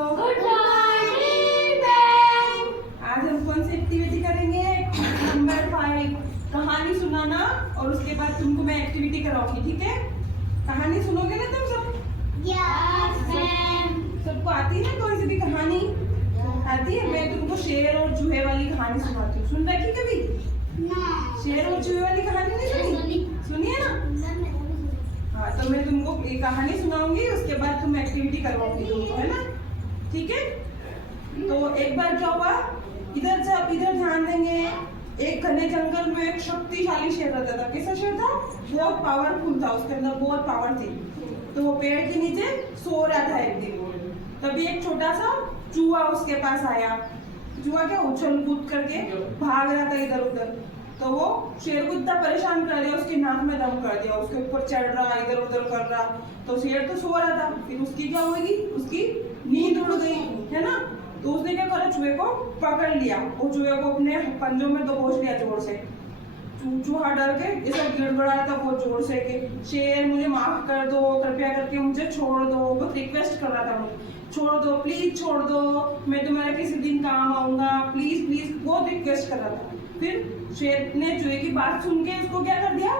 Good morning ma'am. आज हम कौन सी एक्टिविटी करेंगे? नंबर 5, कहानी सुनाना। और उसके बाद तुमको मैं एक्टिविटी कराऊंगी, ठीक है? कहानी सुनोगे ना तुम सब? Yes ma'am. सबको आती है कोई सी भी कहानी? आती है। मैं तुमको शेर और चूहे वाली कहानी सुनाती हूँ। सुन रखी कभी? शेर और चूहे वाली कहानी नहीं सुनी? सुनिए ना। हाँ, तो मैं तुमको एक कहानी सुनाऊंगी, उसके बाद तुम एक्टिविटी करवाऊंगी तुमको, है ना? ठीक है। तो एक बार क्या हुआ, इधर से आप इधर ध्यान देंगे। एक घने जंगल में एक शक्तिशाली शेर रहता था। कैसा शेर था? बहुत पावरफुल था, उसके अंदर बहुत पावर थी। तो वो पेड़ के नीचे सो रहा था एक दिन। तभी एक छोटा सा चूहा उसके पास आया। चूहा क्या उछल कूद करके भाग रहा था इधर उधर। तो वो शेर को इतना परेशान कर दिया, उसके नाक में दम कर दिया, उसके ऊपर चढ़ रहा, इधर उधर कर रहा। तो शेर तो सो रहा था, फिर उसकी क्या होगी? उसकी नींद उड़ गई, है ना? तो उसने क्या करा, चूहे को पकड़ लिया और चूहे को अपने पंजों में दबोच लिया जोर से। चूहा डर के ऐसा गिड़गड़ाया था बहुत जोर से कि शेर मुझे माफ कर दो, कृपया करके मुझे छोड़ दो। बहुत रिक्वेस्ट कर रहा था मुझे, छोड़ दो प्लीज, छोड़ दो, मैं तुम्हारे किसी दिन काम आऊंगा, प्लीज प्लीज, बहुत रिक्वेस्ट कर रहा था। फिर शेर ने चूहे की बात सुन के उसको क्या कर दिया?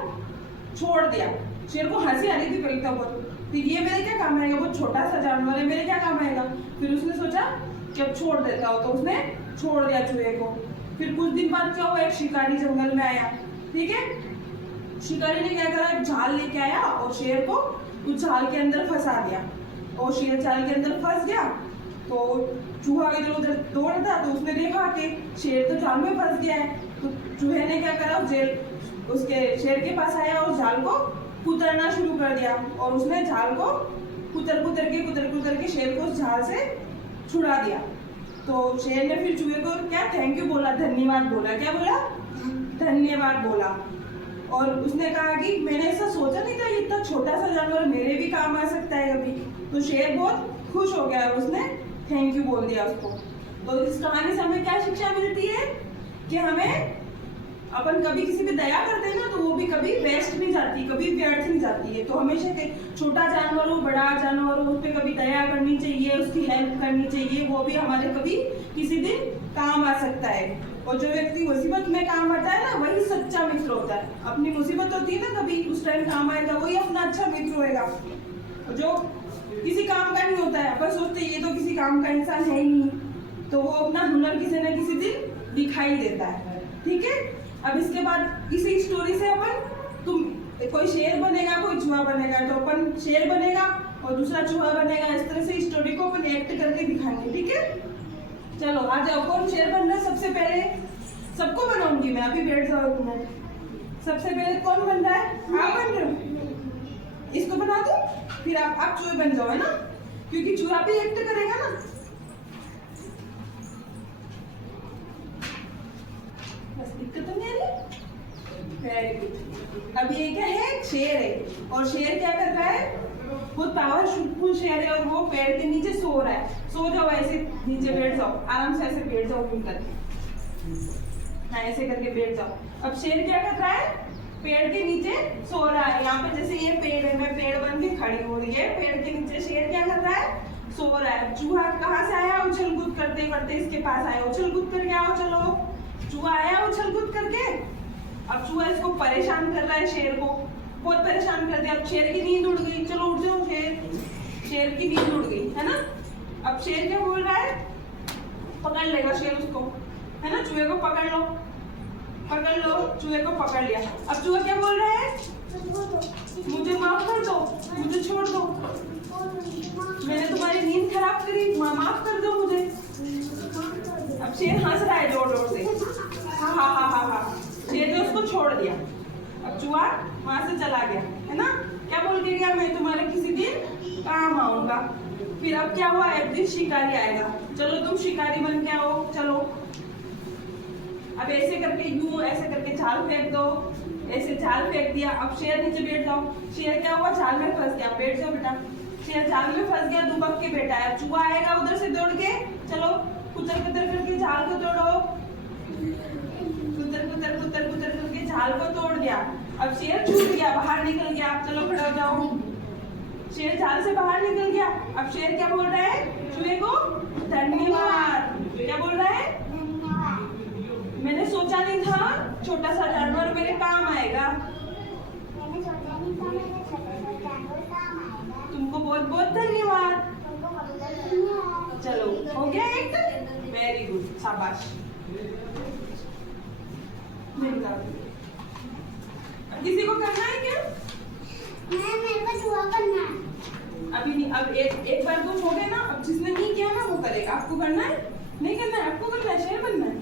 छोड़ दिया। शेर को हंसी आ रही थी पहले तो बहुत, फिर ये मेरे क्या काम आएगा, बहुत छोटा सा जानवर है, मेरे क्या काम आएगा। फिर उसने सोचा कि अब छोड़ देता हो, तो उसने छोड़ दिया चूहे को। फिर कुछ दिन बाद क्या हुआ, एक शिकारी जंगल में आया, ठीक है? शिकारी ने क्या करा, एक जाल लेके आया और शेर को उस जाल के अंदर फंसा दिया। और शेर जाल के अंदर फंस गया। तो चूहा इधर उधर दौड़ था, तो उसने देखा कि शेर तो जाल में फंस गया है। तो चूहे ने क्या करा, उसके शेर के पास आया और जाल को कुतरना शुरू कर दिया। और उसने जाल को कुतर के शेर को उस जाल से छुड़ा दिया। तो शेर ने फिर चूहे को क्या थैंक यू बोला, धन्यवाद बोला। क्या बोला? धन्यवाद बोला। और उसने कहा कि मैंने ऐसा सोचा नहीं था, इतना छोटा सा जानवर मेरे भी काम आ सकता है कभी। तो शेर बहुत खुश हो गया और उसने थैंक यू बोल दिया उसको। तो इस कहानी से हमें क्या शिक्षा मिलती है कि हमें अपन कभी किसी पे दया करते हैं ना, तो वो भी कभी वेस्ट नहीं जाती, कभी व्यर्थ नहीं जाती है। तो हमेशा छोटा जानवर हो, बड़ा जानवर हो, उस पर कभी दया करनी चाहिए, उसकी हेल्प करनी चाहिए। वो भी हमारे कभी किसी दिन काम आ सकता है। और जो व्यक्ति मुसीबत में काम आता है ना, वही सच्चा मित्र होता है। अपनी मुसीबत होती है ना, कभी उस टाइम काम आएगा, वही अपना अच्छा मित्र होएगा। जो किसी काम का नहीं होता है, अपन सोचते ये तो किसी काम का इंसान है ही नहीं, तो वो अपना हुनर किसी न किसी दिन दिखाई देता है, ठीक है? अब इसके बाद इसी स्टोरी से अपन, तुम कोई शेर बनेगा, कोई चूहा बनेगा, तो अपन शेर बनेगा और दूसरा चूहा बनेगा। इस तरह से स्टोरी को अपन एक्ट करके दिखाएंगे, ठीक है? चलो आ जाओ, कौन शेर बन रहा है सबसे पहले? सबको बनाऊंगी मैं, अभी बैठ जाओ एक मिनट। सबसे पहले कौन बन रहा है? आप बन रहे हो? इसको बना दो, फिर आप चूहे बन जाओ, है ना? क्योंकि चूहा भी एक्ट करेगा ना। बस दिक्कत तो नहीं आ रही? Very good. अब ये क्या है? शेर है। और शेर क्या कर रहा है? वो पावरफुल शेर है और वो पेड़ के नीचे सो रहा है। सो जाओ, ऐसे नीचे बैठ जाओ, आराम से ऐसे बैठ जाओ घूम करके। हाँ, ऐसे करके बैठ जाओ। अब शेर क्या कर रहा है? पेड़ के नीचे सो रहा है। यहाँ पे जैसे ये पेड़ है, मैं पेड़ बन के खड़ी हो रही है, पेड़ के नीचे शेर क्या कर रहा है? सो रहा है। चूहा कहाँ से आया? उछल कूद करते करते इसके पास आया। उछल कूद करके आओ, चलो। चूहा आया उछल कूद करके। अब चूहा इसको परेशान कर रहा है, शेर को बहुत परेशान कर दिया। अब शेर की नींद उड़ गई, चलो उठ जाओ। शेर की नींद उड़ गई, है ना? अब शेर क्या बोल रहा है? पकड़ लेगा शेर उसको, है ना? चूहे को पकड़ लो, पकड़ लो। चूहे को पकड़ लिया। अब चूहा क्या बोल रहा है? मुझे माफ कर दो, मुझे छोड़ दो, मैंने तुम्हारी नींद खराब करी, माफ कर दो मुझे। अब शेर हंस रहा है जोर जोर से, हाँ हाँ हाँ हाँ हाँ। शेर ने उसको छोड़ दिया। अब चूहा वहां से चला गया, है ना? क्या बोल के गया? मैं तुम्हारे किसी दिन काम आऊंगा। फिर अब क्या हुआ, एक दिन शिकारी आएगा। चलो तुम शिकारी बन के आओ, चलो। अब ऐसे करके यूं ऐसे करके जाल फेंक दो, ऐसे जाल फेंक दिया। अब शेर नीचे बैठ जाओ। शेर क्या हुआ? जाल में फंस गया। बैठ जाओ बेटा। शेर जाल में फंस गया, दुबक के बैठा है। चूहा आएगा उधर से दौड़ के, चलो कुतर कुतर करके जाल को तोड़ो, कुतर करके जाल को तोड़ दिया। अब शेर छूट गया, बाहर निकल गया। चलो खड़ा हो जाओ। शेर जाल से बाहर निकल गया। अब शेर क्या बोल रहा है चूहे को? धन्यवाद। क्या बोल रहा है? मैंने सोचा नहीं था छोटा सा जानवर मेरे काम आएगा। तुमको बहुत बहुत धन्यवाद। चलो हो गया एक। वेरी गुड, शाबाश। किसी को करना है क्या? अभी नहीं, अब एक बार तुम हो गए ना, अब जिसने नहीं किया ना वो करेगा। आपको करना है? नहीं करना है? आपको करना है? शेर बनना है?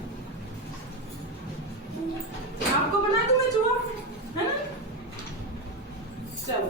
आपको बना दूं मैं चूहा, है ना? चलो